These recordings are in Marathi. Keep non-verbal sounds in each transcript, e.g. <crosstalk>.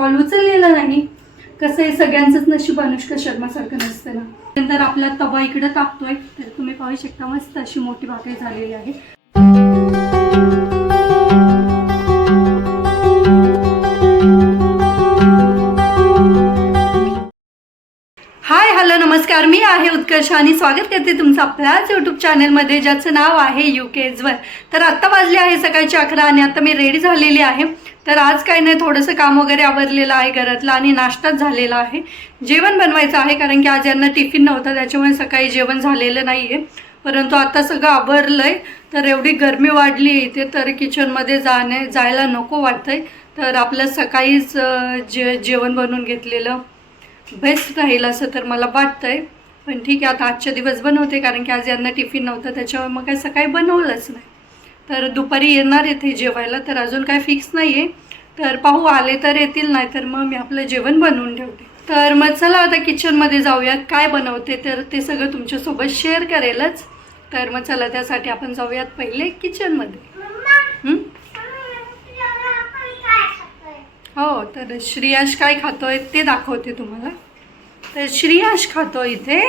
कॉल उचललेला नाही. कसं आहे सगळ्यांचंच नशीब अनुष्का शर्मासारखं नसतं ना. नंतर आपला तवा इकडं तापतोय तर तुम्ही पाहू शकता मस्त अशी मोठी भाकरी झालेली आहे. हाय हॅलो नमस्कार. मी आहे उत्कर्ष आणि स्वागत करते तुमचं आपल्याच यूट्यूब चॅनलमध्ये ज्याचं नाव आहे यू केजवर तर आत्ता वाजले आहे सकाळचे अकरा आणि आता मी रेडी झालेली आहे. तर आज काही नाही थोडंसं काम वगैरे आवरलेलं आहे घरातलं आणि नाश्ताच झालेला आहे. जेवण बनवायचं आहे कारण की आज यांना टिफिन नव्हता त्याच्यामुळे सकाळी जेवण झालेलं नाही आहे परंतु आता सगळं आवरलं आहे तर एवढी गरमी वाढली आहे इथे तर किचनमध्ये जाणे जायला नको वाटतंय. तर आपलं सकाळीच जे जेवण बनवून घेतलेलं बेस्ट राहील असं तर मला वाटतंय. पण ठीक आहे आता आजच्या दिवस बनवते कारण की आज यांना टिफिन नव्हतं त्याच्यामुळे मग काय सकाळी बनवलंच नाही. तर दुपारी येणार येते जेवायला तर अजून काय फिक्स नाही आहे तर पाहू आले तर येतील नाही तर मग मी आपलं जेवण बनवून ठेवते. तर मग चला आता किचनमध्ये जाऊयात काय बनवते तर ते सगळं तुमच्यासोबत शेअर करेलच. तर मग चला त्यासाठी आपण जाऊयात पहिले किचनमध्ये हं? हो तर श्रियाश काय खातोय ते दाखवते तुम्हाला. तर श्रियाश खातो इथे.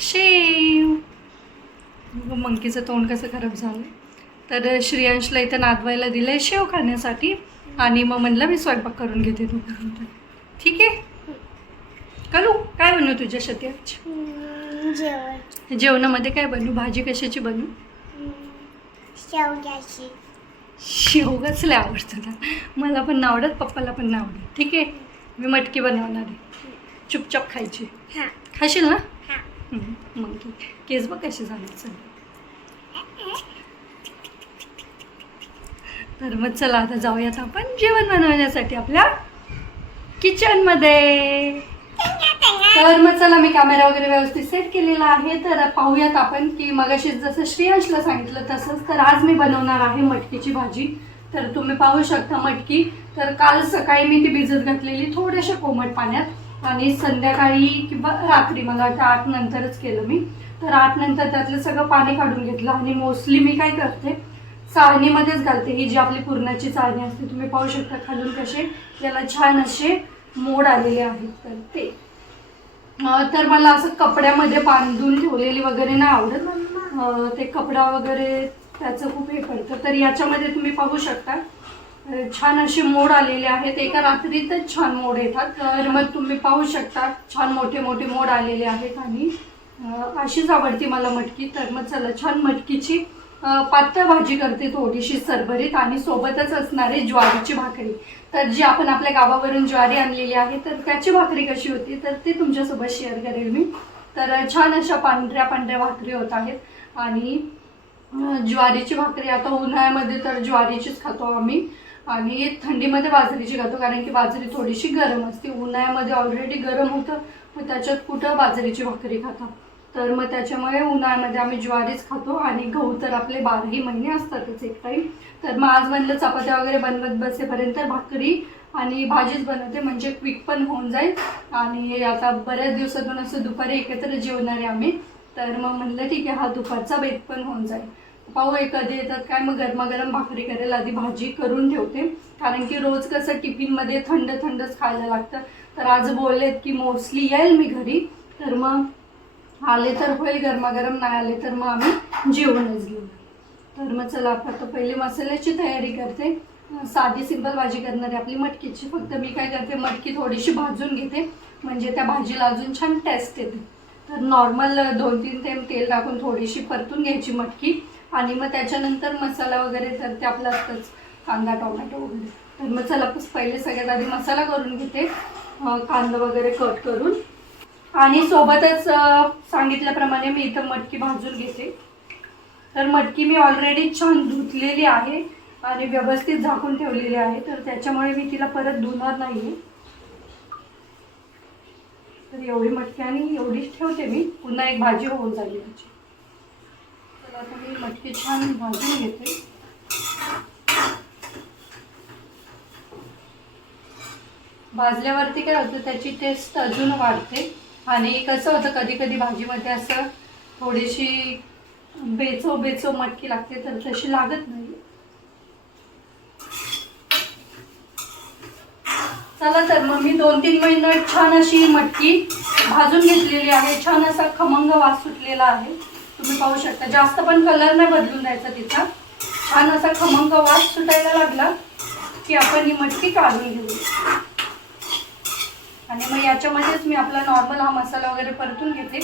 शेव. मंकीचं तोंड कसं खराब झालं? तर श्रियांशला इथं नादवायला दिलंय शेव खाण्यासाठी. आणि मग म्हणलं मी स्वयंपाक करून घेते तोपर्यंत ठीक आहे? कलू काय बनवू आज जेवण. जेवणामध्ये काय बनवू? भाजी कशाची बनवू? शेवग्याची शेवगाच लय आवडतं ना मला पण नाही आवडत पप्पाला पण नाही आवडत. ठीक आहे? मी मटकी बनवणार आहे. चुपचाप खायची. खाशील ना? मग ठीक. केस बघ कसे झाले चल. तर मग चला आता जाऊयात आपण जेवण बनवण्यासाठी आपल्या किचनमध्ये. तर मग चला मी कॅमेरा वगैरे व्यवस्थित सेट केलेला आहे. तर पाहूयात आपण की मगाशी जसं श्रेयांशला सांगितलं तसंच तर आज मी बनवणार आहे मटकीची भाजी. तर तुम्ही पाहू शकता मटकी. तर काल सकाळी मी ती भिजत घातलेली थोड्याशा कोमट पाण्यात. आणि संध्याकाळी किंवा रात्री मला वाटतं आठ नंतरच केलं मी. तर आठ नंतर त्यातलं सगळं पाणी काढून घेतलं आणि मोस्टली मी काय करते चाळणीमध्येच घालते. ही जी आपली पुरणाची चाळणी असते तुम्ही पाहू शकता खालून कसे याला छान असे मोड आलेले आहेत. तर ते. तर मला असं कपड्यामध्ये बांधून ठेवलेली वगैरे नाही आवडत. ते कपडा वगैरे त्याचं खूप हे पडतं. तर याच्यामध्ये तुम्ही पाहू शकता छान असे मोड आलेले आहेत. एका रात्रीतच छान मोड येतात. तर मग तुम्ही पाहू शकता छान मोठे मोठे मोड आलेले आहेत आणि अशीच आवडती मला मटकी. तर मग चला छान मटकीची पातळ भाजी करते थोडीशी सरभरीत आणि सोबतच असणारे ज्वारीची भाकरी. तर जी आपण आपल्या गावावरून ज्वारी आणलेली आहे तर त्याची भाकरी कशी होती? तर ती तुमच्यासोबत शेअर करेल मी. तर छान अशा पांढऱ्या पांढऱ्या भाकरी होत आहेत. आणि ज्वारीची भाकरी आता उन्हाळ्यामध्ये तर ज्वारीचीच खातो आम्ही. आणि थंडीमध्ये बाजरीची खातो कारण की बाजरी थोडीशी गरम असते. उन्हाळ्यामध्ये ऑलरेडी गरम होतं मग त्याच्यात कुठं बाजरीची भाकरी खाता? तर मग त्याच्यामुळे उन्हाळ्यामध्ये आम्ही ज्वारीच खातो आणि गहू तर आपले बाराही महिने असतातच एक टाईम तर मग आज म्हणलं चपात्या वगैरे बनवत बसेपर्यंत भाकरी आणि भाजीच बनवते म्हणजे क्विक पण होऊन जाईल. आणि आता बऱ्याच दिवसातून असं दुपारी एकत्र जेवणार आहे आम्ही. तर मग म्हणलं ठीक आहे हा दुपारचा बेत पण होऊन जाईल. पाहू हे कधी येतात काय मग गरमागरम भाकरी करेल आधी भाजी करून ठेवते. कारण की रोज कसं टिफिनमध्ये थंड थंडच खायला लागतं. तर आज बोललेत की मोस्टली येईल मी घरी. तर मग आले तर होईल गरमागरम नाही आले तर मग आम्ही जेवणच घेऊ. तर मग चला आपण आता पहिले मसाल्याची तयारी करते. साधी सिंपल भाजी करणारी आपली मटकीची. फक्त मी काय करते मटकी थोडीशी भाजून घेते. म्हणजे त्या भाजीला अजून छान टेस्ट येते. तर नॉर्मल दोन तीन थेंब तेल टाकून थोडीशी परतून घ्यायची मटकी. आणि मग त्याच्यानंतर मसाला वगैरे तर ते आपलं असतंच कांदा टोमॅटो वगैरे. तर मग चला पहिले सगळ्यात आधी मसाला करून घेते कांदा वगैरे कट करून. आणि सोबतच सांगितल्याप्रमाणे मी इथं मटकी भाजून घेते. तर मटकी मी ऑलरेडी छान धुतलेली आहे आणि व्यवस्थित झाकून ठेवलेली आहे. तर त्याच्यामुळे मी तिला परत धुणार नाही तर एवढी मटकी आणि एवढीच ठेवते मी. पुन्हा एक भाजी होऊन जाईल त्याची आता मी मटकी छान भाजून घेते. भाजल्यावरती काय होतं त्याची टेस्ट अजून वाढते. आणि कसं होतं कधी कधी भाजीमध्ये असं थोडीशी बेचो बेचो मटकी लागते तर तशी लागत नाही. चला तर मग मी दोन तीन मिनिट छान अशी मटकी भाजून घेतलेली आहे. छान असा खमंग वास सुटलेला आहे. तुम्ही पाहू शकता. जास्त पण कलर नाही बदलून द्यायचा तिचा छान असा खमंग वास सुटायला लागला की आपण ही मटकी काढून घेऊ. आणि मग याच्यामध्येच मी आपला नॉर्मल हा मसाला वगैरे परतून घेते.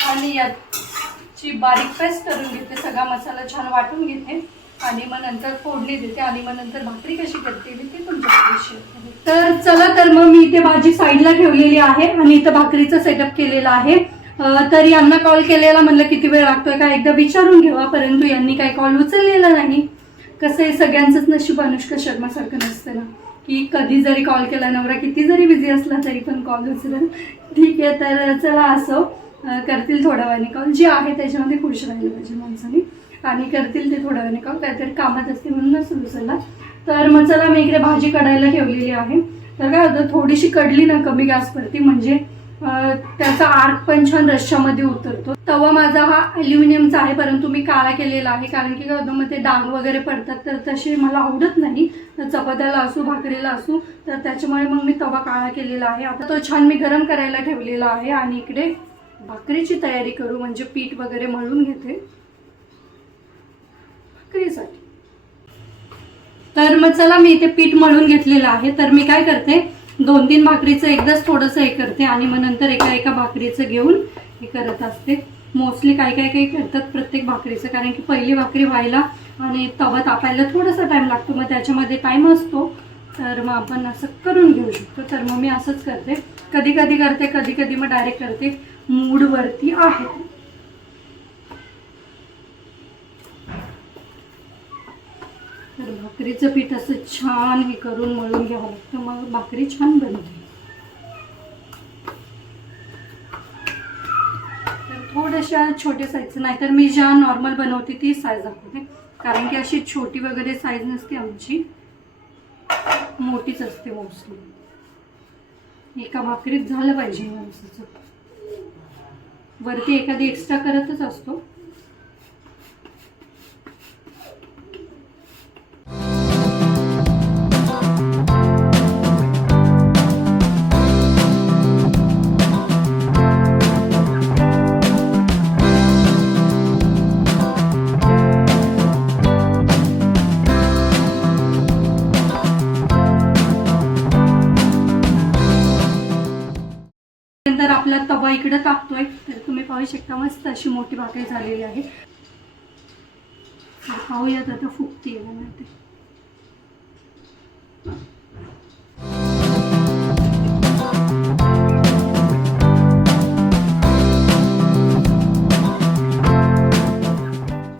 छान याची बारीक पेस्ट करून घेते. सगळा मसाला छान वाटून घेते. आणि मग नंतर फोडणी देते. आणि मग नंतर भाकरी कशी करते ते तुमच्या तर चला तर मग मी इथे भाजी साईडला ठेवलेली आहे. आणि इथं भाकरीचं सेटअप केलेलं आहे. तरी यांना कॉल केलेला म्हणलं किती वेळ लागतोय का? एकदा विचारून घेवा. परंतु यांनी काही कॉल उचललेला नाही. कसं आहे सगळ्यांचंच नशीब अनुष्का शर्मासारखं नसतं ना. की कधी जरी कॉल केला नवरा किती जरी बिझी असला तरी पण कॉल उचलेल. ठीक आहे तर चला असो. करतील थोड्या वेळाने कॉल जे आहे त्याच्यामध्ये खुश राहिलं पाहिजे माणसाने. आणि करतील ते थोड्या वेळाने कॉल काहीतरी कामात असते म्हणूनच उचलला तर मग चला मी इकडे भाजी कढायला ठेवलेली आहे. तर काय होतं थोडीशी कडली ना कमी गॅसवरती म्हणजे त्याचा आर्क पण छान रश्श्यामध्ये उतरतो. तवा माझा हा अल्युमिनियमचा आहे परंतु मी काळा केलेला आहे कारण की काय ते डाग वगैरे पडतात तर तसे मला आवडत नाही. तर चपात्याला असू भाकरीला असू तर त्याच्यामुळे मग मी तवा काळा केलेला आहे. आता तो छान मी गरम करायला ठेवलेला आहे आणि इकडे भाकरीची तयारी करू म्हणजे पीठ वगैरे मळून घेते. भाकरीसाठी. तर मग चला मी इथे पीठ मळून घेतलेलं आहे. तर मी काय करते दोन तीन भाकरीचं एकदाच थोडंसं हे करते आणि मग नंतर एका एका भाकरीचं घेऊन हे करत असते. मोस्टली काय काय काही करतात प्रत्येक भाकरीचं कारण की पहिली भाकरी व्हायला आणि तवा तापायला थोडासा टाईम लागतो. मग त्याच्यामध्ये टाईम असतो तर मग आपण असं करून घेऊ शकतो. तर मग मी असंच करते. कधी कधी करते कधी कधी मग डायरेक्ट करते. मूडवरती आहे तर भाकरीचं पीठ असं छान हे करून मळून घ्यावं लागतं. मग भाकरी छान बनते. तर थोड्याशा छोट्या साईजचं नाही तर मी ज्या नॉर्मल बनवते ती साईज दाखवते. कारण की अशी छोटी वगैरे साईज नसते आमची. मोठीच असते मोस्टली एका भाकरीत झालं पाहिजे माणसाचं. वरती एखादी एक्स्ट्रा करतच असतो. इकडे तापतोय तर तुम्ही पाहू शकता मस्त अशी मोठी भाकरी झालेली आहे. पाहूयात आता फुगती आहे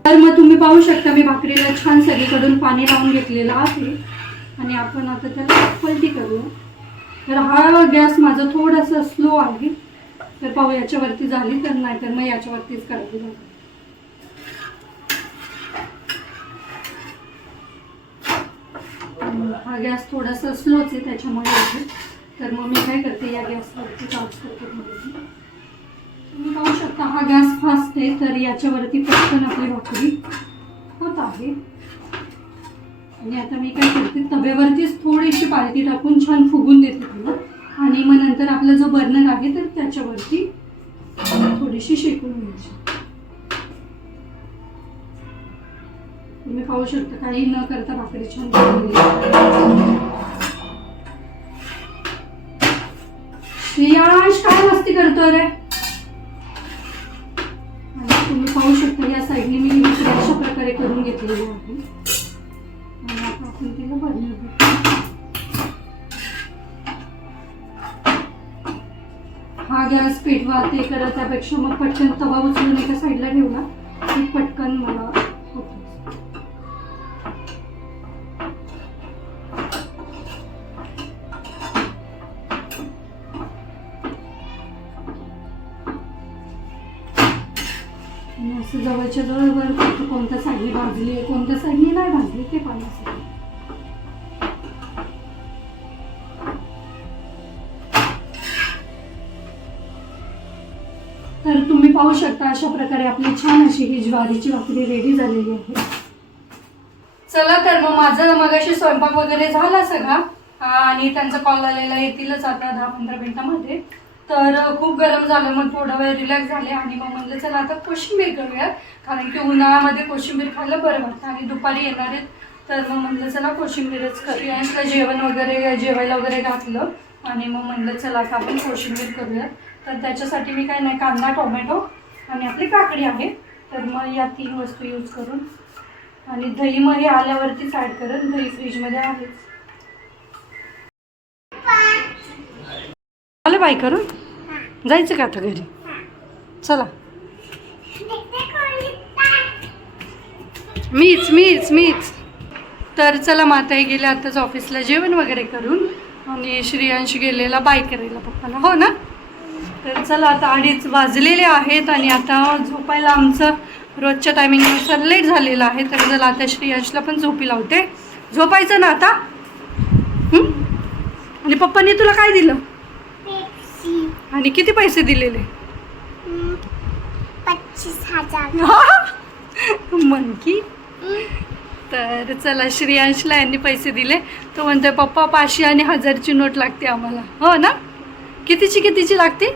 तर मग तुम्ही पाहू शकता मी भाकरीला छान सगळीकडून पाणी लावून घेतलेलं आहे. आणि आपण आता त्याला पलटी करू तर हा गॅस माझा थोडासा स्लो आहे. तर पाहू याच्यावरती झाली तर नाही तर मग याच्यावरतीच करावी लागेल हा गॅस थोडासा स्लोच आहे त्याच्यामुळे तर मग मी काय करते या गॅसवरती चार्ज करते तुम्ही पाहू शकता हा गॅस फास्ट आहे तर याच्यावरती पटकन आपली भाकरी होत आहे. आणि आता मी काय करते तव्यावरतीच थोडीशी पालती टाकून छान फुगून देते तुला. आणि मग नंतर आपला जो बर्नर आहे तर त्याच्यावरती थोडीशी शेकून घ्यायची. तुम्ही पाहू शकता काही न करता भाकरी छान श्रेयांश काय मस्ती करतो रे? आणि तुम्ही पाहू शकता या साईडने मी अशा प्रकारे करून घेतलेली आहे. आणि आपण तिला बर्नर गॅस पेटवा ते करा त्यापेक्षा मग पटकन तवा उचलून एका साईडला ठेवला की पटकन मला होतं. असं जवळच्या जवळ कोणत्या साईडने भाजली आहे कोणत्या साईडने नाही भाजली ते पाणी तर तुम्ही पाहू शकता अशा प्रकारे आपली छान अशी ही ज्वारीची भाकरी रेडी झालेली आहे. चला तर मग माझा मगाशी स्वयंपाक वगैरे झाला सगळा. आणि त्यांचा कॉल आलेला येतीलच आता दहा पंधरा मिनिटामध्ये. तर खूप गरम झालं मग थोडा वेळ रिलॅक्स झाले आणि मग म्हणलं चला आता कोशिंबीर करूया कारण की उन्हाळ्यामध्ये कोशिंबीर खायला बरं वाटतं आणि दुपारी येणार आहेत. तर मग म्हणलं चला कोशिंबीरच करूया. जेवण वगैरे जेवायला वगैरे घातलं. आणि मग म्हणलं चला आता आपण कोशिंबीर करूया तर त्याच्यासाठी मी काय नाही कांदा टोमॅटो आणि आपली काकडी आहे. तर मग या तीन वस्तू यूज करून आणि दही मग हे आल्यावरतीच ॲड करून दही फ्रीजमध्ये आहेच आलं बाय करून? जायचं का आता घरी? चला. मीच मीच मीच. तर चला माताही गेले आताच ऑफिसला जेवण वगैरे करून आणि श्रेयांश गेलेला बाय करायला पप्पाला. हो ना? तर चला आता अडीच वाजलेले आहेत आणि आता झोपायला आमचं रोजच्या टायमिंगनुसार लेट झालेलं आहे. तर चला आता श्रेयांशला पण झोपी लावते. झोपायचं ना आता? आणि पप्पांनी तुला काय दिलं? आणि किती पैसे दिलेले? हम्म, पच्चीस हजार. <laughs> म्हण की. तर चला श्रेयांशला यांनी पैसे दिले. तो म्हणतोय पप्पा पाचशे आणि हजारची नोट लागते आम्हाला. हो ना? कितीची कितीची लागते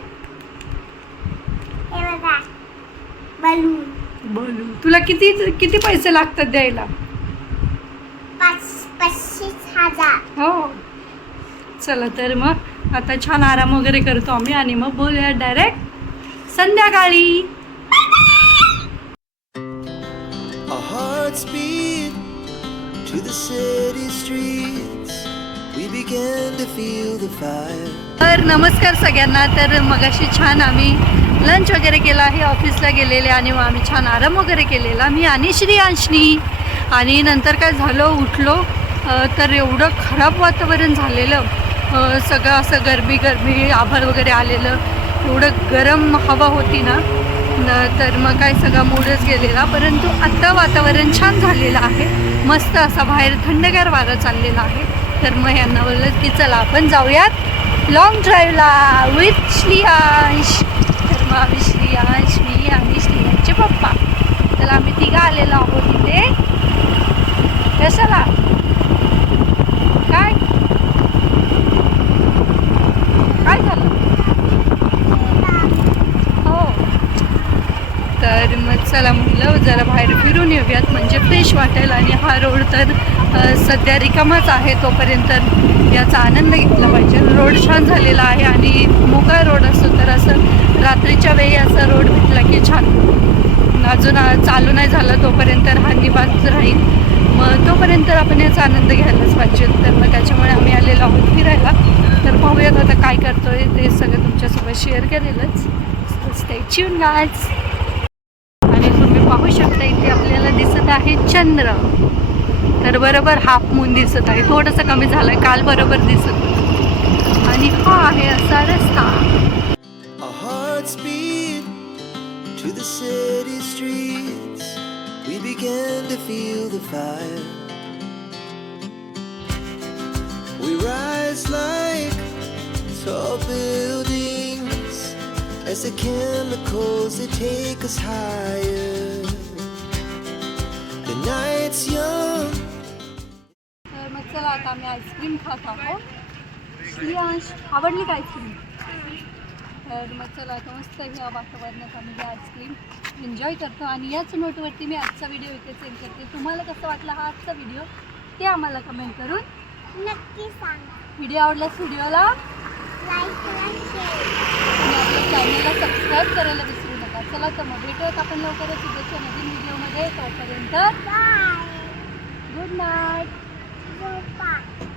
हे बघा बलून. बोलू तुला किती किती पैसे लागतात द्यायला? पाच पस्तीस हजार. हो. चला तर मग आता छान आराम वगैरे करतो आम्ही आणि मग बोलूया डायरेक्ट संध्याकाळी. तर नमस्कार सगळ्यांना. तर मगाशी छान आम्ही लंच वगैरे केला आहे ऑफिसला गेलेले आणि मग आम्ही छान आराम वगैरे केलेला. मी आणि श्रेयांशनी आणि नंतर काय झालं उठलो. तर एवढं खराब वातावरण झालेलं. सगळं असं गरमी गरमी आभाळ वगैरे आलेलं. एवढं गरम हवा होती ना न तर मग काय सगळा मूडच गेलेला. परंतु आत्ता वातावरण छान झालेलं आहे. मस्त असा बाहेर थंडगार वारा चाललेला आहे. तर मग यांना बोललं की चला आपण जाऊयात. लॉंग ड्राईव्हला विथ श्रियांश आम्ही श्रियांश मी आणि श्रियांशचे पप्पा. तर आम्ही तिघं आलेलो आहोत तिथे कशाला? काय? काय झालं? हो. तर मग चला म्हटलं जरा बाहेर फिरून येऊयात. म्हणजे फ्रेश वाटेल आणि हा रोड तर सध्या रिकामाच आहे तोपर्यंत याचा आनंद घेतला पाहिजे. रोड छान झालेला आहे आणि मोकळा रोड असतो तर असं रात्रीच्या वेळी असा रोड भेटला की छान. अजून चालू नाही झाला तोपर्यंत हा निवांत राहील. मग तोपर्यंत आपण याचा आनंद घ्यायलाच पाहिजे. तर मग त्याच्यामुळे आम्ही आलेलो आहोत फिरायला. तर पाहूयात आता काय करतोय ते सगळं तुमच्यासोबत शेअर करेलच. स्टे ट्यून गाज आणि तुम्ही पाहू शकता इथे आपल्याला दिसत आहे चंद्र. तर बरोबर हाफ मून दिसत आहे थोडंसं कमी झालं आहे काल बरोबर दिसत आणि हा आहे असा रस्ता to the city streets. We began to feel the fire. We rise like tall buildings as the chemicals they take us higher. The night's young. आता आम्ही आईस्क्रीम खात आहोत. श्रियांश आवडली का आईस्क्रीम? तर मग चला आता मस्त ह्या वातावरणात आम्ही ही आईस्क्रीम एन्जॉय करतो. आणि याच नोटवरती मी आजचा व्हिडिओ इथे सेंड करते. तुम्हाला कसं वाटला हा आजचा व्हिडिओ ते आम्हाला कमेंट करून नक्की सांगा. व्हिडिओ आवडल्यास व्हिडिओला लाईक आणि आपल्या चॅनलला सबस्क्राईब करायला विसरू नका. चला तर मग भेटूयात आपण लवकरच उद्याच्या नवीन व्हिडिओमध्ये तोपर्यंत गुड नाईट 爸爸